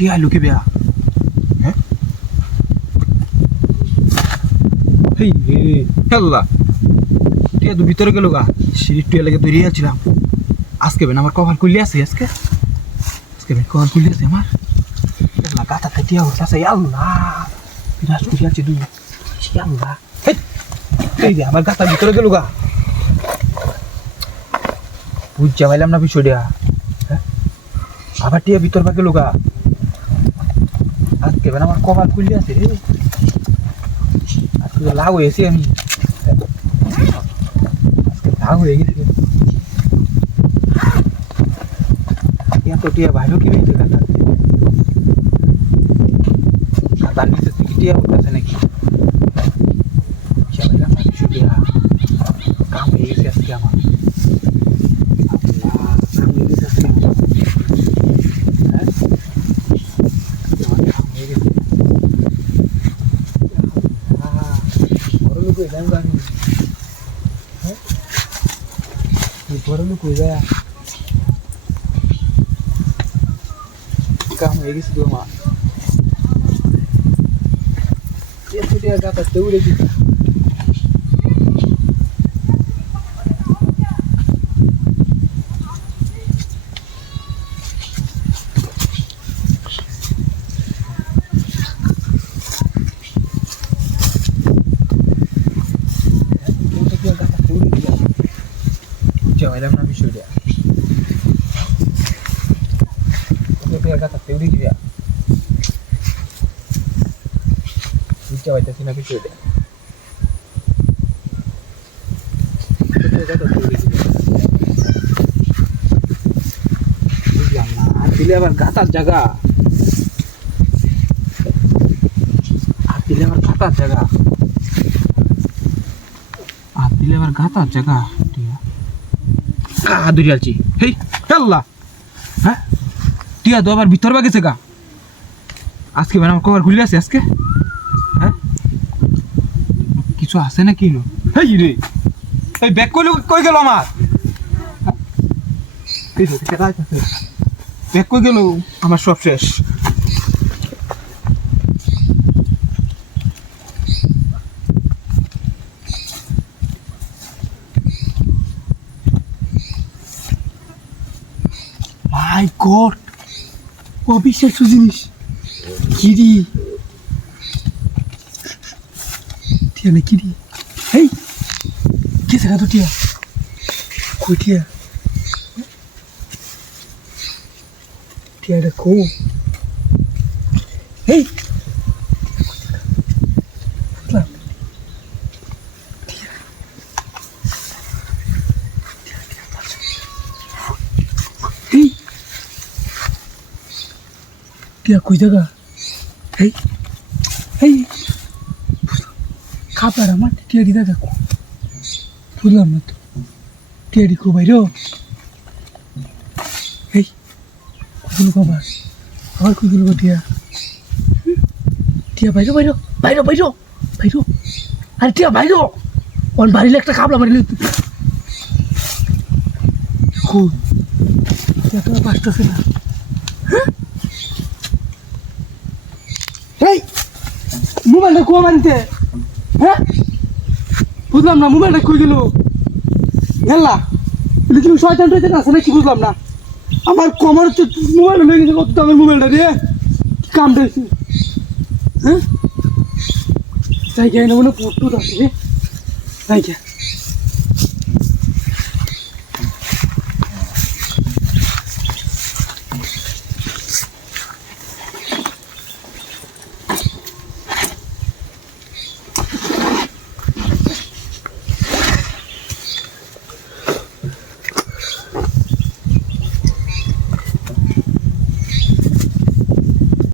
টিয়া লুকি বেয়া হ্যাঁ এই রে আল্লাহ টিয়া তো ভিতরে গেল গা সিঁড়ির টিয়া লেগে তৈরি আছিলাম আজকে বেন আমার কভার খুললে আছে আজকে বেন কভার খুললে আছে আমার আল্লাহ গাতা টিয়া উঠছে আল্লাহ বিরাট করে আছে দুই আল্লাহ এই যে আমার গাতার ভিতরে গেল গা বুঝতে পারলাম না বিষয়টা হ্যাঁ আবার টিয়া ভিতর ভাগে লোকা আজকে বেন আমার কপাল খুললে আছে রে আজকে লাভ হয়েছি আমি আজকে লাভ হয়ে গেছে এত টিয়া বাইরেও কি হয়েছে কাতার নিচে থেকে টিয়া উঠতেছে নাকি বুঝতে পারলাম না বিষয়টা কাম হয়ে গেছে আজকে আমার বড় লোক হয়ে যায় কাম হয়ে গেছে তো মা গাতা দৌড়ে দিচ্ছে Jawalan na bisu dia. Dia kata teori dia. Jawai ta sina bisu dia. Dia kata teori dia. Dia na atile abar gatar jaga. Atile abar gatar jaga. Atile abar gatar jaga. দূরে আছি হেই আল্লাহ হ্যাঁ টিয়া তো আবার ভিতর বা গেছে গা আজকে মানে আমার কভার খুলে আছে আজকে হ্যাঁ কিছু আছে না কি হেই রে এই ব্যাগ কই গেল আমার ব্যাগ কই গেল আমার সব শেষ My God! অবিশ্বাস্য জিনিস কিরি টিয়া না কিরি হেই কে সেটা তো টিয়া কই টিয়া টিয়াটা কো হেই টিয়া কই জায়গা হেই হেই খাবার আমার টিয়ারি দাদা বুঝলাম না তো টিয়ারি কো বাইর হেই কুগুলো খাবার আবার কুগুলো টিয়া টিয়া বাইর বাইর বাইর বাইর বাইর আরে টিয়া বাইর ওর বাড়িলে একটা খাবলা মারিলে কই টিয়াটা বাসতেছে না এই মোবাইলটা কো মানতে হ্যাঁ বুঝলাম না মোবাইলটা কই দিল হেলা বলি তুমি শয়তান টয়তান আছে নাকি বুঝলাম না আমার কমর হচ্ছে মোবাইল হয়ে গেছে কত দামের মোবাইলটা রে কি কাম দিয়েছে হ্যাঁ জায়গায় না মনে পড়তো আছে জায়গা